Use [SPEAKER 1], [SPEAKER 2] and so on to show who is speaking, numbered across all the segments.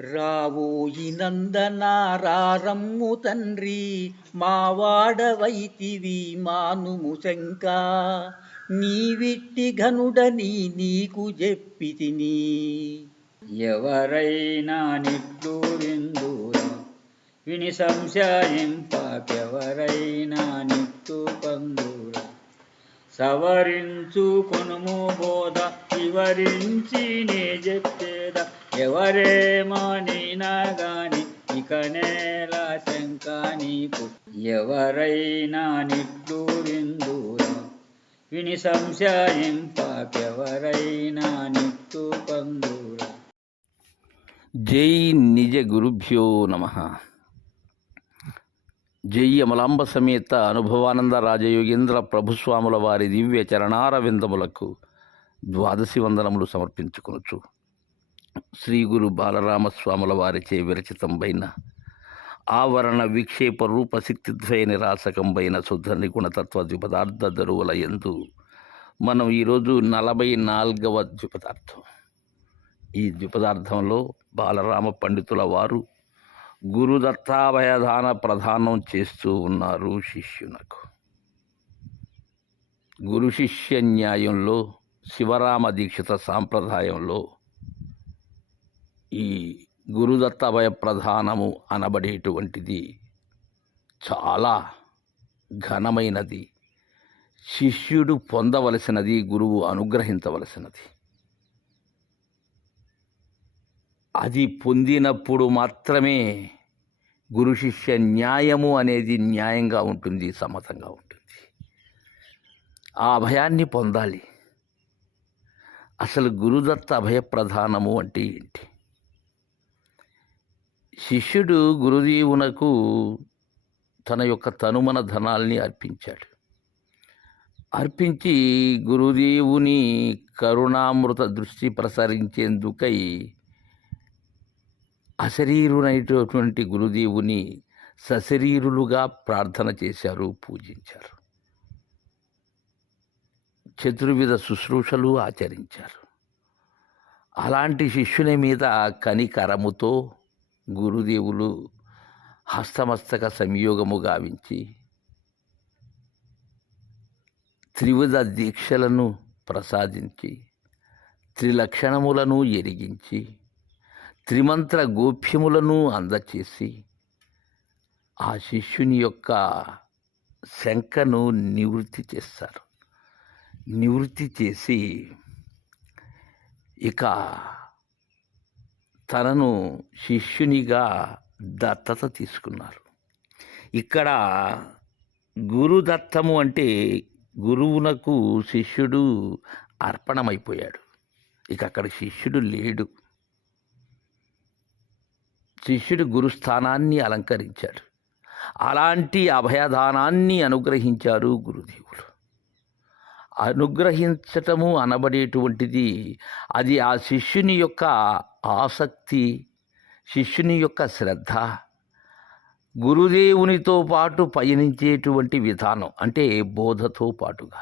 [SPEAKER 1] రావోయి నందనారమ్ము తండ్రి మావాడవైతివి మానుము శంక. నీవిట్టి ఘనుడని నీకు చెప్పితిని
[SPEAKER 2] ఎవరైనా నిట్టూరిందురా? విని సంశయింపకెవరైనా నిట్టు పందురా సవరించు కొనుము బోధ వివరించి నే చెప్పేద ఎవరేమనినా గాని ఇక నేల శంక నీకు. ఎవరైనా నిట్టూరిందురా విని సంశయింపకెవరైనా నిట్టు పందురా?
[SPEAKER 3] జై నిజ గురుభ్యో నమ. జై అమలాంబ సమేత అనుభవానంద రాజయోగేంద్ర ప్రభుస్వాముల వారి దివ్య చరణార విందములకు ద్వాదశి వందనములు సమర్పించుకొనొచ్చు శ్రీ గురు బాలరామస్వాముల వారిచే విరచితంబైన ఆవరణ విక్షేప రూప శక్తిద్వయ నిరాసకంబైన శుద్ధ నిగుణతత్వ ద్విపదార్థ దరువుల ఎందు మనం ఈరోజు నలభై నాలుగవ ద్విపదార్థం. ఈ ద్విపదార్థంలో బాలరామ పండితుల వారు గురుదత్తాభయదాన ప్రదానం చేస్తూ ఉన్నారు శిష్యునకు. గురు శిష్య న్యాయంలో శివరామ దీక్షిత సాంప్రదాయంలో ఈ గురుదత్తభయ ప్రధానము అనబడేటువంటిది చాలా ఘనమైనది. శిష్యుడు పొందవలసినది గురువు అనుగ్రహించవలసినది. అది పొందినప్పుడు మాత్రమే గురు శిష్య న్యాయము అనేది న్యాయంగా ఉంటుంది సమ్మతంగా ఉంటుంది. ఆ అభయాన్ని పొందాలి. అసలు గురుదత్త అభయ ప్రధానము అంటే ఏంటి? శిష్యుడు గురుదేవునకు తన యొక్క తనుమన ధనాల్ని అర్పించాడు. అర్పించి గురుదేవుని కరుణామృత దృష్టి ప్రసరించేందుకై అశరీరునైనటువంటి గురుదేవుని సశరీరులుగా ప్రార్థన చేశారు పూజించారు. చతుర్విధ శుశ్రూషలు ఆచరించారు. అలాంటి శిష్యుని మీద కనికరముతో గురుదేవులు హస్తమస్తక సంయోగము గావించి త్రివిధ దీక్షలను ప్రసాదించి త్రిలక్షణములను ఎరిగించి త్రిమంత్ర గోప్యములను అందచేసి ఆ శిష్యుని యొక్క శంకను నివృత్తి చేస్తారు. నివృత్తి చేసి ఇక తనను శిష్యునిగా దత్తత తీసుకున్నారు. ఇక్కడ గురుదత్తము అంటే గురువునకు శిష్యుడు అర్పణమైపోయాడు. ఇక అక్కడ శిష్యుడు లేడు. శిష్యుడు గురుస్థానాన్ని అలంకరించాడు. అలాంటి అభయదానాన్ని అనుగ్రహించారు గురుదేవులు. అనుగ్రహించటము అనబడేటువంటిది. అది ఆ శిష్యుని యొక్క ఆసక్తి శిష్యుని యొక్క శ్రద్ధ గురుదేవునితో పాటు పయనించేటువంటి విధానం అంటే బోధతో పాటుగా.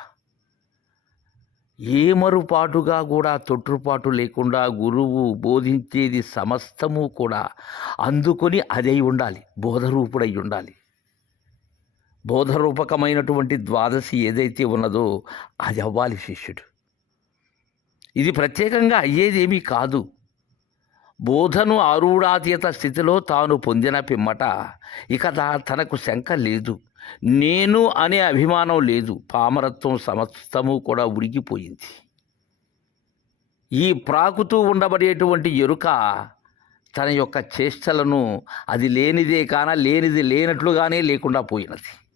[SPEAKER 3] ఏ మరుపాటుగా కూడా తొట్టుపాటు లేకుండా గురువు బోధించేది సమస్తము కూడా అందుకొని అదై ఉండాలి బోధరూపుడై ఉండాలి. బోధరూపకమైనటువంటి ద్వాదశి ఏదైతే ఉన్నదో అది అవ్వాలి శిష్యుడు. ఇది ప్రత్యేకంగా అయ్యేదేమీ కాదు. బోధను ఆరుడాతీత స్థితిలో తాను పొందిన పిమ్మట ఇక తనకు శంక లేదు. నేను అనే అభిమానం లేదు. పామరత్వం సమస్తము కూడా ఉడిగిపోయింది ఈ ప్రాకుతూ ఉండబడేటువంటి ఎరుక తన యొక్క చేష్టలను అది లేనిదే కాన లేనిది లేనట్లుగానే లేకుండా పోయినది.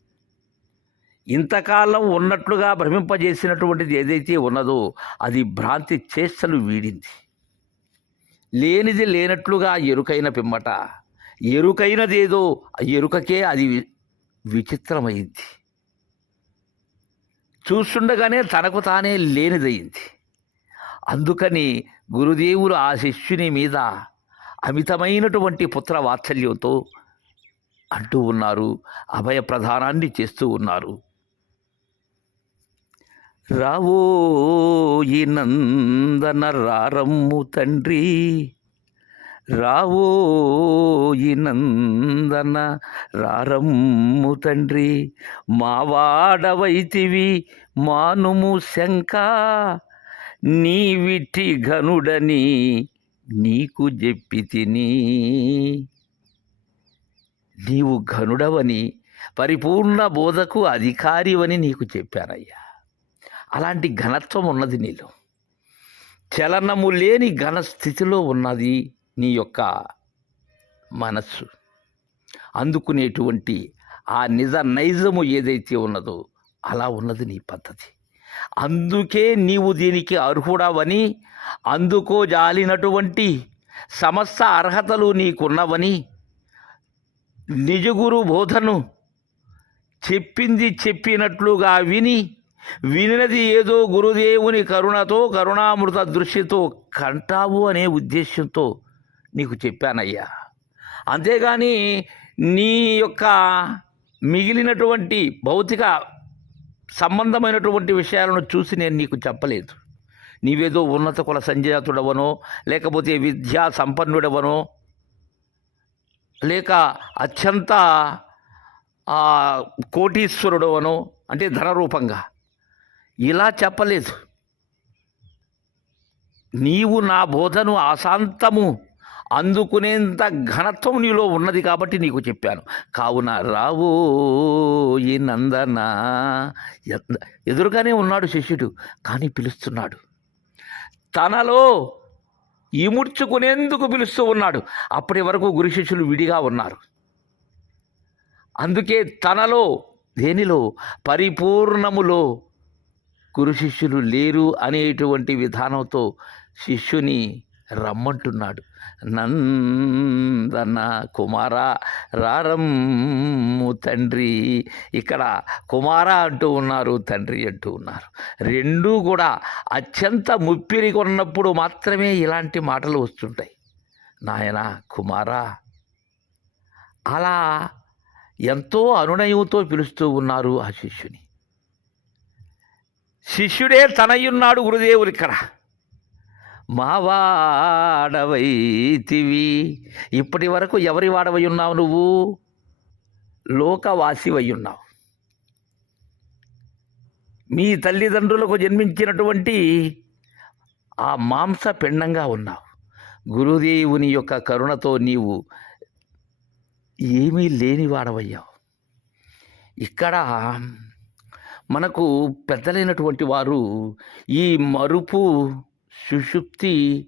[SPEAKER 3] ఇంతకాలం ఉన్నట్లుగా భ్రమింపజేసినటువంటిది ఏదైతే ఉన్నదో అది భ్రాంతి చేష్టలు వీడింది. లేనిది లేనట్లుగా ఎరుకైన పిమ్మట ఎరుకైనదేదో ఆ ఎరుకకే అది విచిత్రమైంది. చూస్తుండగానే తనకు తానే లేనిదయింది. అందుకని గురుదేవులు ఆ శిష్యుని మీద అమితమైనటువంటి పుత్ర వాత్సల్యంతో అంటూ ఉన్నారు అభయ ప్రధానాన్ని చేస్తూ ఉన్నారు. రావోయి నందన రారమ్ము తండ్రి. రావోయి నందన రారమ్ము తండ్రి. మావాడవైతివి మానుము శంక నీ విట్టి ఘనుడని నీకు చెప్పి తిని నీవు ఘనుడవని పరిపూర్ణ బోధకు అధికారివని నీకు చెప్పానయ్యా. అలాంటి ఘనత్వం ఉన్నది నీలో. చలనము లేని ఘన స్థితిలో ఉన్నది నీ యొక్క మనస్సు. అందుకునేటువంటి ఆ నిజ నైజము ఏదైతే ఉన్నదో అలా ఉన్నది నీ పద్ధతి. అందుకే నీవు దీనికి అర్హుడవని అందుకో జాలినటువంటి సమస్త అర్హతలు నీకున్నవని నిజగురు బోధను చెప్పింది చెప్పినట్లుగా విని వినినది ఏదో గురుదేవుని కరుణతో కరుణామృత దృష్టితో కంటావు అనే ఉద్దేశంతో నీకు చెప్పానయ్యా. అంతేగాని నీ యొక్క మిగిలినటువంటి భౌతిక సంబంధమైనటువంటి విషయాలను చూసి నేను నీకు చెప్పలేదు. నీవేదో ఉన్నత కుల సంజాతుడవనో లేకపోతే విద్యా సంపన్నుడవనో లేక అత్యంత కోటీశ్వరుడవనో అంటే ధనరూపంగా ఇలా చెప్పలేదు. నీవు నా బోధను అశాంతము అందుకునేంత ఘనత్వం నీలో ఉన్నది కాబట్టి నీకు చెప్పాను. కావున రావో ఈ నందన. ఎదురుగానే ఉన్నాడు శిష్యుడు కానీ పిలుస్తున్నాడు. తనలో ఇముడ్చుకునేందుకు పిలుస్తూ ఉన్నాడు. అప్పటి వరకు గురు శిష్యులు విడిగా ఉన్నారు. అందుకే తనలో దేనిలో? పరిపూర్ణములో. గురు శిష్యులు లేరు అనేటువంటి విధానంతో శిష్యుని రమ్మంటున్నాడు. నందన కుమార రారమ్ము తండ్రి. ఇక్కడ కుమార అంటూ ఉన్నారు తండ్రి అంటూ ఉన్నారు. రెండూ కూడా అత్యంత ముప్పిరి కొన్నప్పుడు మాత్రమే ఇలాంటి మాటలు వస్తుంటాయి. నాయన కుమారా. అలా ఎంతో అనునయంతో పిలుస్తూ ఉన్నారు ఆ శిష్యుని. శిష్యుడే తనయున్నాడు గురుదేవులు ఇక్కడ మావాడవైతివి ఇప్పటి వరకు ఎవరి వాడవై ఉన్నావు నువ్వు? లోకవాసివై ఉన్నావు. మీ తల్లిదండ్రులకు జన్మించినటువంటి ఆ మాంస పిండంగా ఉన్నావు. గురుదేవుని యొక్క కరుణతో నీవు ఏమీ లేనివాడవయ్యావు ఇక్కడ మనకు పెద్దలైనటువంటి వారు ఈ మరుపు సుషుప్తి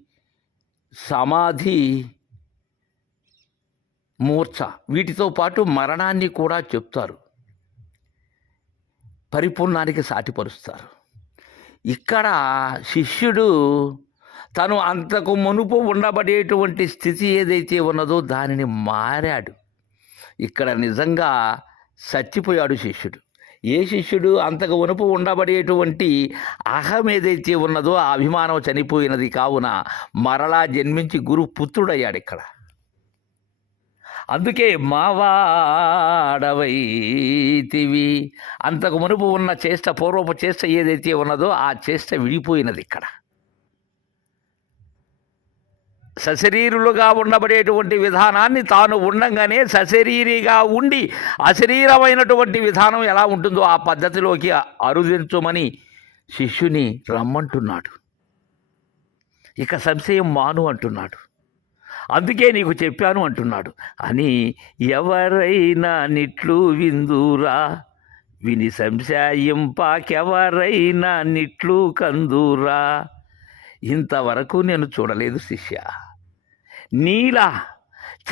[SPEAKER 3] సమాధి మూర్ఛ వీటితో పాటు మరణాన్ని కూడా చెప్తారు. పరిపూర్ణానికి సాటిపరుస్తారు. ఇక్కడ శిష్యుడు తను అంతకు మునుపు ఉండబడేటువంటి స్థితి ఏదైతే ఉన్నదో దానిని మారాడు. ఇక్కడ నిజంగా చచ్చిపోయాడు శిష్యుడు. ఏ శిష్యుడు అంతకు ఉనుపు ఉండబడేటువంటి అహం ఏదైతే ఉన్నదో ఆ అభిమానం చనిపోయినది కావున మరలా జన్మించి గురు పుత్రుడయ్యాడు ఇక్కడ. అందుకే మావాడవైతివి అంతకు మునుపు ఉన్న చేష్ట పూర్వపు చేష్ట ఏదైతే ఉన్నదో ఆ చేష్ట విడిపోయినది ఇక్కడ. సశరీరులుగా ఉండబడేటువంటి విధానాన్ని తాను ఉండంగానే సశరీరిగా ఉండి అశరీరమైనటువంటి విధానం ఎలా ఉంటుందో ఆ పద్ధతిలోకి అరుదించమని శిష్యుని రమ్మంటున్నాడు. ఇక సంశయం మాను అంటున్నాడు. అందుకే నీకు చెప్పాను అంటున్నాడు. అని ఎవరైనా నిట్లు విందురా? విని సంశయింపాకెవరైనా నిట్లు కందురా? ఇంతవరకు నేను చూడలేదు శిష్య. నీలా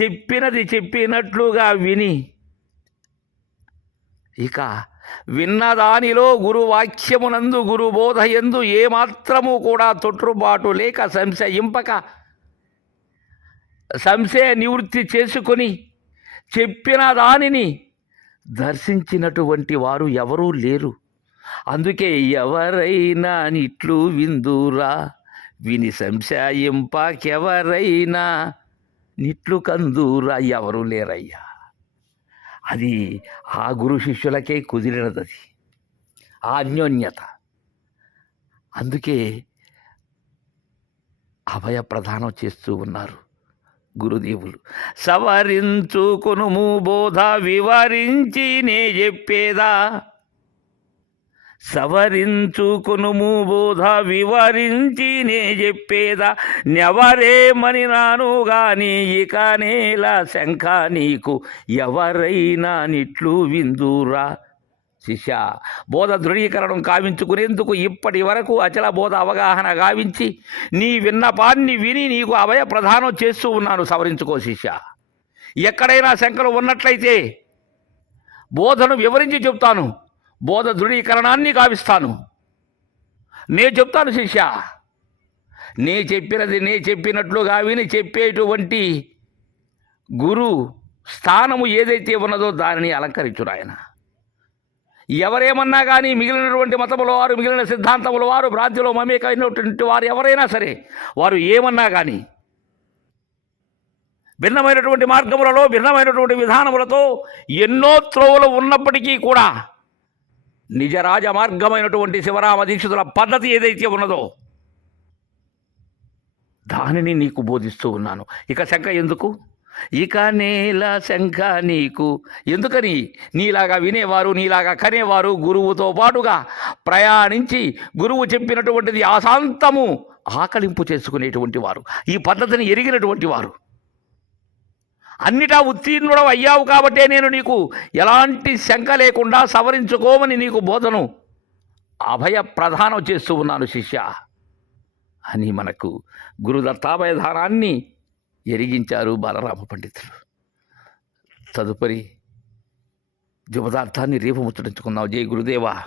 [SPEAKER 3] చెప్పినది చెప్పినట్లుగా విని. ఇక విన్నదానిలో గురువాక్యమునందు గురుబోధ ఎందు ఏమాత్రము కూడా తొట్టుబాటు లేక సంశయింపక సంశయ నివృత్తి చేసుకొని చెప్పిన దానిని దర్శించినటువంటి వారు ఎవరూ లేరు. అందుకే ఎవరైనా ఇట్లు విందురా. విని సంశయింపాకెవరైనా? నిట్లు కందూరా ఎవరు లేరయ్యా. అది ఆ గురు శిష్యులకే కుదిరినది అది ఆ అన్యోన్యత. అందుకే అభయ ప్రదానం చేస్తూ ఉన్నారు గురుదేవులు. సవరించుకును బోధ వివరించి నే చెప్పేదా? సవరించుకునుము బోధ వివరించి నే చెప్పేదా? నెవరేమని నాను గాని ఇక నేల శంఖ నీకు ఎవరైనా నిట్లు విందురా? శిష్య బోధ దృఢీకరణం కావించుకునేందుకు ఇప్పటి వరకు అచల బోధ అవగాహన గావించి నీ విన్నపాన్ని విని నీకు అభయ ప్రధానం చేస్తూ ఉన్నాను సవరించుకో శిష్య. ఎక్కడైనా శంకలు ఉన్నట్లయితే బోధను వివరించి చెప్తాను. బోధ దృఢీకరణాన్ని కావిస్తాను నే చెప్తాను శిష్య నే చెప్పినది నే చెప్పినట్లుగా విని చెప్పేటువంటి గురు స్థానము ఏదైతే ఉన్నదో దానిని అలంకరించు ఆయన ఎవరేమన్నా కానీ మిగిలినటువంటి మతముల వారు మిగిలిన సిద్ధాంతముల వారు భ్రాంతిలో మమేకైనటువంటి వారు ఎవరైనా సరే వారు ఏమన్నా కానీ భిన్నమైనటువంటి మార్గములలో భిన్నమైనటువంటి విధానములతో ఎన్నో త్రోవలు ఉన్నప్పటికీ కూడా నిజరాజ మార్గమైనటువంటి శివరామ దీక్షితుల పద్ధతి ఏదైతే ఉన్నదో దానిని నీకు బోధిస్తూ ఉన్నాను. ఇక శంక ఎందుకు? ఇక నేల శంఖ నీకు. ఎందుకని? నీలాగా వినేవారు నీలాగా కనేవారు గురువుతో పాటుగా ప్రయాణించి గురువు చెప్పినటువంటిది ఆశాంతము ఆకలింపు చేసుకునేటువంటి వారు ఈ పద్ధతిని ఎరిగినటువంటి వారు. అన్నిటా ఉత్తీర్ణుడవు అయ్యావు కాబట్టే నేను నీకు ఎలాంటి శంక లేకుండా సవరించుకోమని నీకు బోధను. అభయ ప్రధానం చేస్తూ ఉన్నాను శిష్య. అని మనకు గురుదత్తాభయధానాన్ని ఎరిగించారు బాలరామ పండితులు. తదుపరి జుపదార్థాన్ని రేపు ముచ్చటించుకుందాం. జై గురుదేవా.